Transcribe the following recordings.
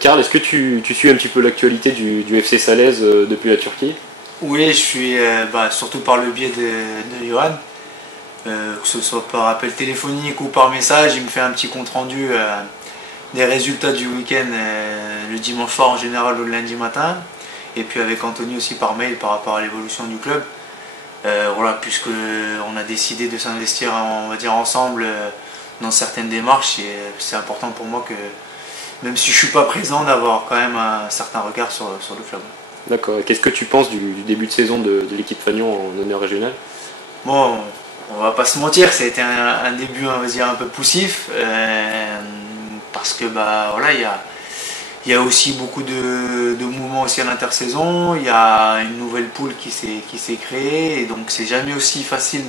Karl, est-ce que tu suis un petit peu l'actualité du FC Salaise depuis la Turquie? Oui, je suis surtout par le biais de Johan, que ce soit par appel téléphonique ou par message. Il me fait un petit compte rendu des résultats du week-end le dimanche soir en général ou le lundi matin. Et puis avec Anthony aussi par mail par rapport à l'évolution du club. Voilà, puisque on a décidé de s'investir, on va dire, ensemble dans certaines démarches. Et c'est important pour moi que, même si je ne suis pas présent, d'avoir quand même un certain regard sur le club. D'accord. Et qu'est-ce que tu penses du début de saison de l'équipe Fagnon en honneur régional? Bon, on va pas se mentir, ça a été un début, on va dire, un peu poussif, parce que voilà, il y a aussi beaucoup de mouvements aussi à l'intersaison. Il y a une nouvelle poule qui s'est créée, et donc c'est jamais aussi facile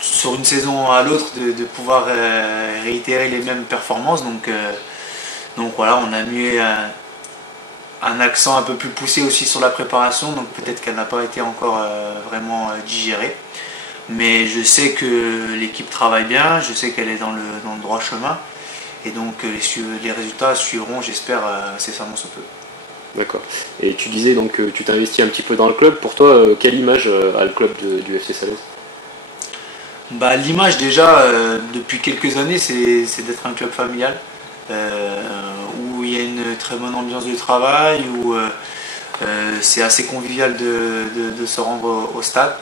sur une saison à l'autre de pouvoir réitérer les mêmes performances. Donc voilà, on a mis un accent un peu plus poussé aussi sur la préparation, donc peut-être qu'elle n'a pas été encore vraiment digérée. Mais je sais que l'équipe travaille bien, je sais qu'elle est dans le droit chemin, et donc les résultats suivront, j'espère, incessamment sous peu. D'accord. Et tu disais donc que tu t'investis un petit peu dans le club. Pour toi, quelle image a le club du FC Salaise? L'image déjà, depuis quelques années, c'est d'être un club familial, où il y a une très bonne ambiance de travail, où c'est assez convivial de se rendre au stade.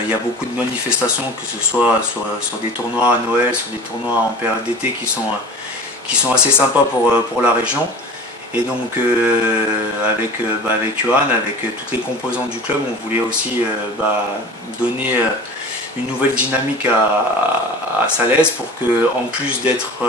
Il y a beaucoup de manifestations, que ce soit sur des tournois à Noël, sur des tournois en période d'été qui sont assez sympas pour la région. Et donc avec Johan, avec toutes les composantes du club, on voulait aussi donner une nouvelle dynamique à Salaise, pour que, en plus d'être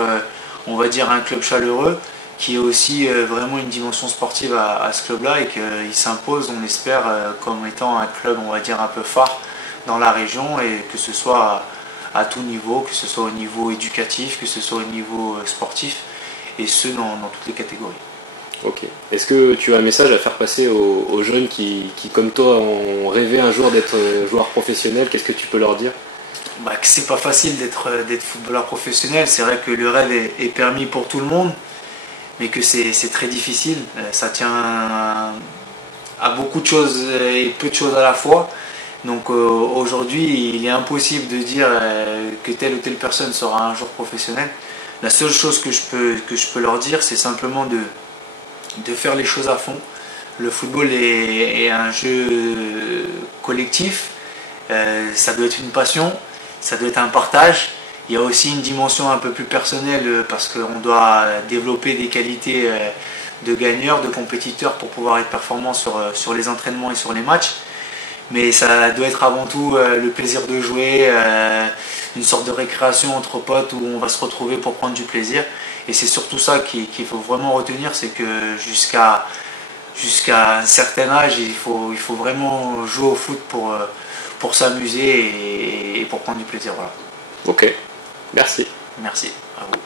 on va dire un club chaleureux, qui ait aussi vraiment une dimension sportive à ce club-là, et qu'il s'impose, on espère, comme étant un club, on va dire, un peu phare dans la région, et que ce soit à tout niveau, que ce soit au niveau éducatif, que ce soit au niveau sportif, et ce dans toutes les catégories. Ok. Est-ce que tu as un message à faire passer aux jeunes qui, comme toi, ont rêvé un jour d'être joueurs professionnels? Qu'est-ce que tu peux leur dire? Que c'est pas facile d'être footballeur professionnel. C'est vrai que le rêve est permis pour tout le monde, mais que c'est très difficile. Ça tient à beaucoup de choses et peu de choses à la fois. Donc aujourd'hui, il est impossible de dire que telle ou telle personne sera un jour professionnel. La seule chose que je peux leur dire, c'est simplement de faire les choses à fond. Le football est un jeu collectif, ça doit être une passion, ça doit être un partage. Il y a aussi une dimension un peu plus personnelle, parce qu'on doit développer des qualités de gagneur, de compétiteur, pour pouvoir être performant sur les entraînements et sur les matchs. Mais ça doit être avant tout le plaisir de jouer, une sorte de récréation entre potes où on va se retrouver pour prendre du plaisir. Et c'est surtout ça qu'il faut vraiment retenir, c'est que jusqu'à un certain âge, il faut vraiment jouer au foot pour s'amuser et pour prendre du plaisir. Voilà. Ok, merci. Merci à vous.